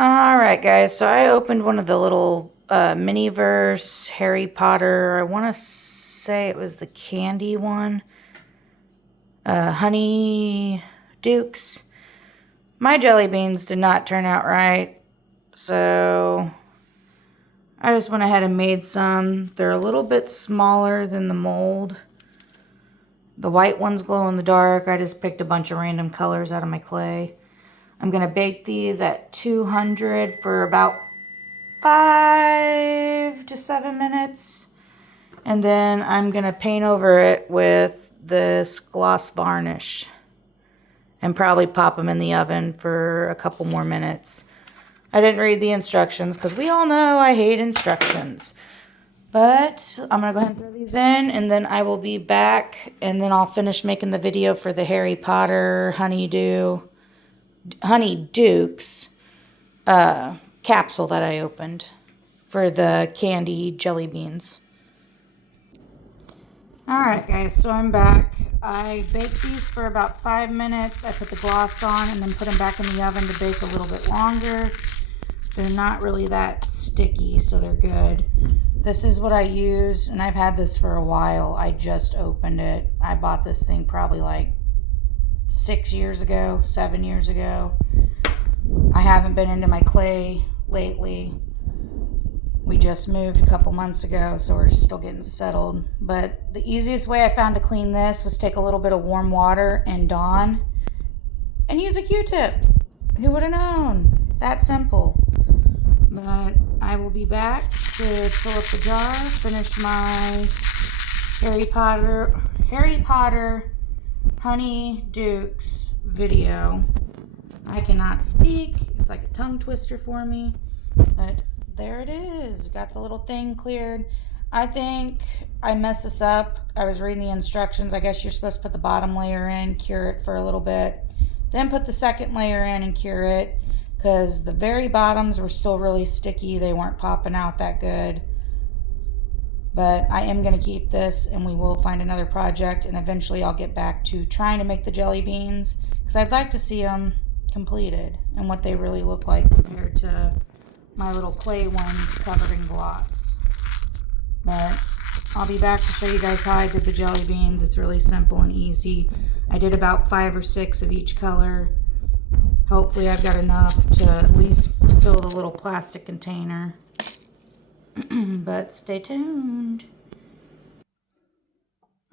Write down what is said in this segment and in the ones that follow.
Alright guys, so I opened one of the little mini-verse Harry Potter, I want to say it was the candy one, Honey Dukes. My jelly beans did not turn out right, so I just went ahead and made some. They're a little bit smaller than the mold. The white ones glow in the dark. I just picked a bunch of random colors out of my clay. I'm going to bake these at 200 for about 5 to 7 minutes. And then I'm going to paint over it with this gloss varnish. And probably pop them in the oven for a couple more minutes. I didn't read the instructions because we all know I hate instructions. But I'm going to go ahead and throw these in, and then I will be back, and then I'll finish making the video for the Harry Potter Honey Dukes capsule that I opened for the candy jelly beans. Alright guys, so I'm back. I baked these for about 5 minutes. I put the gloss on and then put them back in the oven to bake a little bit longer. They're not really that sticky, so they're good. This is what I use, and I've had this for a while. I just opened it. I bought this thing probably like 6 years ago, 7 years ago. I haven't been into my clay lately. We just moved a couple months ago, so we're still getting settled. But the easiest way I found to clean this was take a little bit of warm water and Dawn and use a Q-tip. Who would have known? That simple. But I will be back to fill up the jar, finish my Harry Potter Honey Dukes video. I cannot speak. It's like a tongue twister for me. But there it is. Got the little thing cleared. I think I messed this up. I was reading the instructions. I guess you're supposed to put the bottom layer in, cure it for a little bit. Then put the second layer in and cure it, because the very bottoms were still really sticky. They weren't popping out that good. But I am going to keep this, and we will find another project, and eventually I'll get back to trying to make the jelly beans, because I'd like to see them completed and what they really look like compared to my little clay ones covered in gloss. But I'll be back to show you guys how I did the jelly beans. It's really simple and easy. I did about 5 or 6 of each color. Hopefully I've got enough to at least fill the little plastic container. But stay tuned.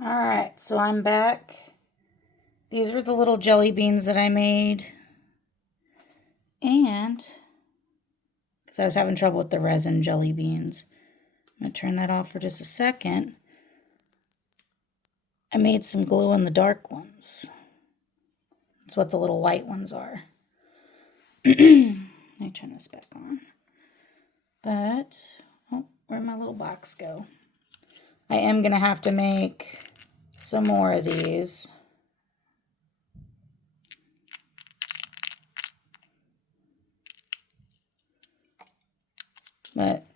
Alright, so I'm back. These were the little jelly beans that I made. And because I was having trouble with the resin jelly beans. I'm going to turn that off for just a second. I made some glow-in-the-dark ones. That's what the little white ones are. Let me turn this back on. But, oh, where'd my little box go? I am going to have to make some more of these. But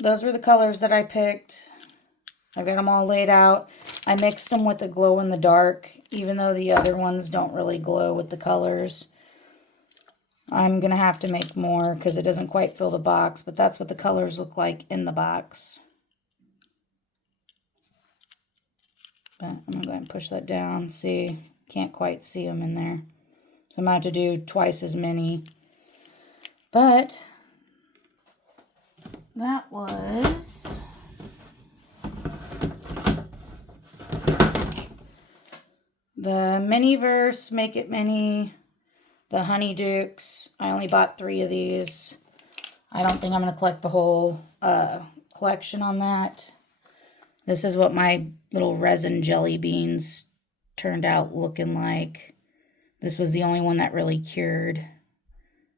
those were the colors that I picked. I've got them all laid out. I mixed them with the glow-in-the-dark, even though the other ones don't really glow with the colors. I'm going to have to make more because it doesn't quite fill the box, but that's what the colors look like in the box. But I'm going to go ahead and push that down. See, can't quite see them in there. So I'm going to have to do twice as many. But that was the Mini-verse Make It Mini, the Honey Dukes. I only bought 3 of these. I don't think I'm going to collect the whole collection on that. This is what my little resin jelly beans turned out looking like. This was the only one that really cured.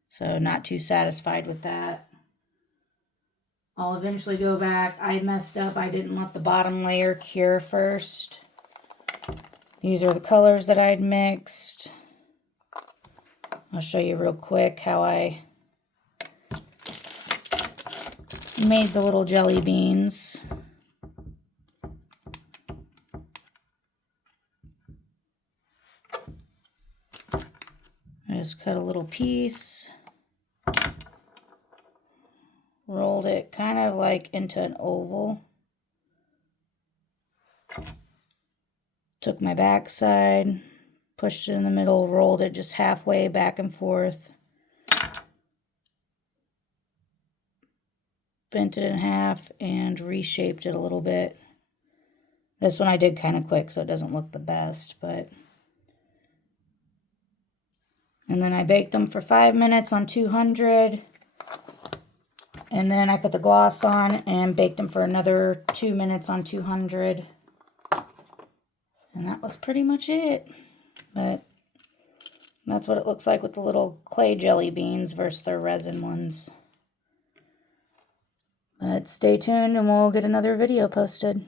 So not too satisfied with that. I'll eventually go back. I messed up. I didn't let the bottom layer cure first. These are the colors that I'd mixed. I'll show you real quick how I made the little jelly beans. I just cut a little piece. rolled it kind of like into an oval. Took my back side, pushed it in the middle, rolled it just halfway back and forth. Bent it in half and reshaped it a little bit. This one I did kind of quick, so it doesn't look the best, but... And then I baked them for 5 minutes on 200. And then I put the gloss on and baked them for another 2 minutes on 200. And that was pretty much it. But that's what it looks like with the little clay jelly beans versus their resin ones. But stay tuned and we'll get another video posted.